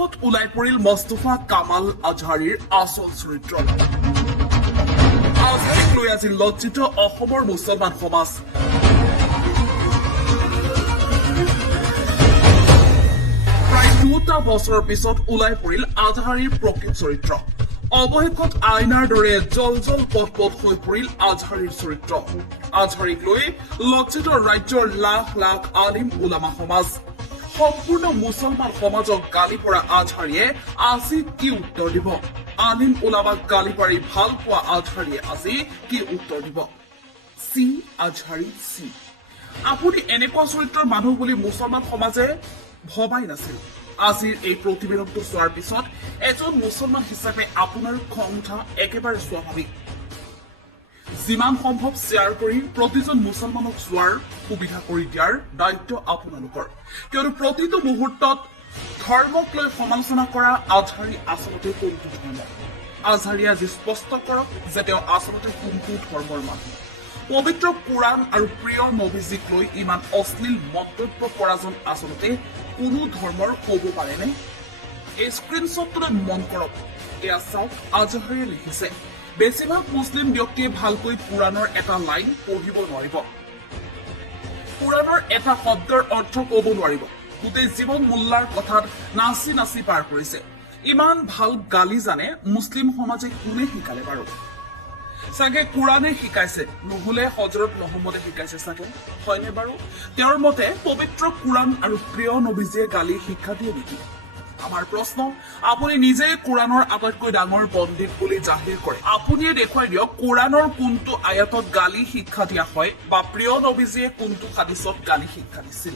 অৱশেষত ওলাই পৰিল মুস্তাফা কামাল আজহাৰীৰ আচল চৰিত্ৰ আজহাৰীক লৈ আজি লজ্জিত অসমৰ মুছলমান সমাজ প্ৰায় 2টা বছৰৰ পিছত ওলাই পৰিল আজহাৰীৰ প্ৰকৃত চৰিত্ৰ অৱশেষত আইনাৰ দৰে জল পট হৈ পৰিল আজহাৰীৰ চৰিত্ৰ আজহাৰীক লৈ লজ্জিত ৰাজ্যৰ লাখ লাখ আলিম উলামা সমাজ সম্পূৰ্ণ মুছলমান সমাজক গালি পৰা আজহাৰীয়ে আজি কি উত্তৰ দিব আলিম উলামাক গালি পাৰি ভাল পোৱা আজহাৰীয়ে আজি কি উত্তৰ দিব সি আজহাৰী সি আপুনি এনেকুৱা চৰিত্ৰৰ মানুহ বুলি মুছলমান সমাজে ভবাই নাছিল আজিৰ এই প্ৰতিবেদনটো চোৱাৰ পিছত এজন মুছলমান হিচাপে আপোনাৰ খং উঠা একেবাৰে স্বাভাৱিক যিমান সম্ভৱ শ্বেয়াৰ কৰি প্ৰতিজন মুছলমানক চোৱাৰ সুবিধা কৰি দিয়াৰ দায়িত্ব আপোনালোকৰ কিয়নো প্ৰতিটো মুহূৰ্তত ধৰ্মক লৈ সমালোচনা কৰা আজহাৰী আচলতে কোনটো ধৰ্ম আজহাৰীয়ে আজি স্পষ্ট কৰক যে তেওঁ আচলতে কোনটো ধৰ্মৰ মানুহ পবিত্ৰ কুৰাণ আৰু প্ৰিয় নবীজীক লৈ ইমান অশ্লীল মন্তব্য কৰাজন আচলতে কোনো ধৰ্মৰ হ'ব পাৰেনে এই স্ক্ৰীনশ্বটটোলৈ মন কৰক এয়া চাওক আজহাৰীয়ে লিখিছে বেছিভাগ মুছলিম ব্যক্তিয়ে ভালকৈ কুৰাণৰ এটা লাইন পঢ়িব নোৱাৰিব কুৰাণৰ এটা শব্দৰ অৰ্থ ক'ব নোৱাৰিব গোটেই জীৱন মোল্লাৰ কথাত নাচি পাৰ কৰিছে ইমান ভাল গালি জানে মুছলিম সমাজে কোনে শিকালে বাৰু চাগে কুৰাণে শিকাইছে নহলে হযৰত মহম্মদে শিকাইছে চাগে হয়নে বাৰু তেওঁৰ মতে পবিত্ৰ কুৰাণ আৰু প্ৰিয় নবীজীয়ে গালি শিক্ষা দিয়ে নেকি আমাৰ প্ৰশ্ন আপুনি নিজে কুৰাণৰ আটাইতকৈ ডাঙৰ পণ্ডিত বুলি জাহিৰ কৰে আপুনিয়ে দেখুৱাই দিয়ক কুৰাণৰ কোনটো আয়াতত গালি শিক্ষা দিয়া হয় বা প্ৰিয় নবীজীয়ে কোনটো হাদিছত গালি শিক্ষা দিছিল